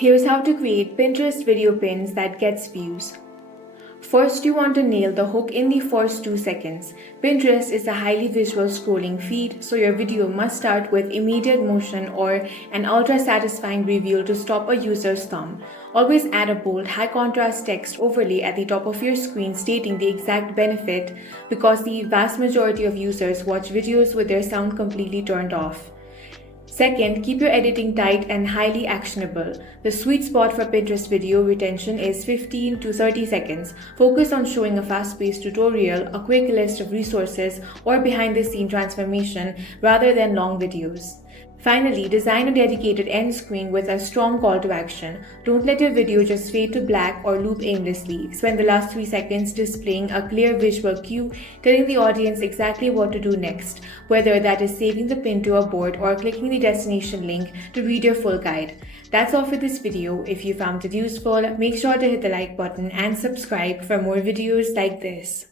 Here's how to create Pinterest video pins that gets views. First, you want to nail the hook in the first 2 seconds. Pinterest is a highly visual scrolling feed, so your video must start with immediate motion or an ultra satisfying reveal to stop a user's thumb. Always add a bold, high contrast text overlay at the top of your screen stating the exact benefit, because the vast majority of users watch videos with their sound completely turned off. Second, keep your editing tight and highly actionable. The sweet spot for Pinterest video retention is 15 to 30 seconds. Focus on showing a fast-paced tutorial, a quick list of resources, or behind-the-scene transformation rather than long videos. Finally, design a dedicated end screen with a strong call to action. Don't let your video just fade to black or loop aimlessly. Spend the last 3 seconds displaying a clear visual cue, telling the audience exactly what to do next, whether that is saving the pin to a board or clicking the destination link to read your full guide. That's all for this video. If you found it useful, make sure to hit the like button and subscribe for more videos like this.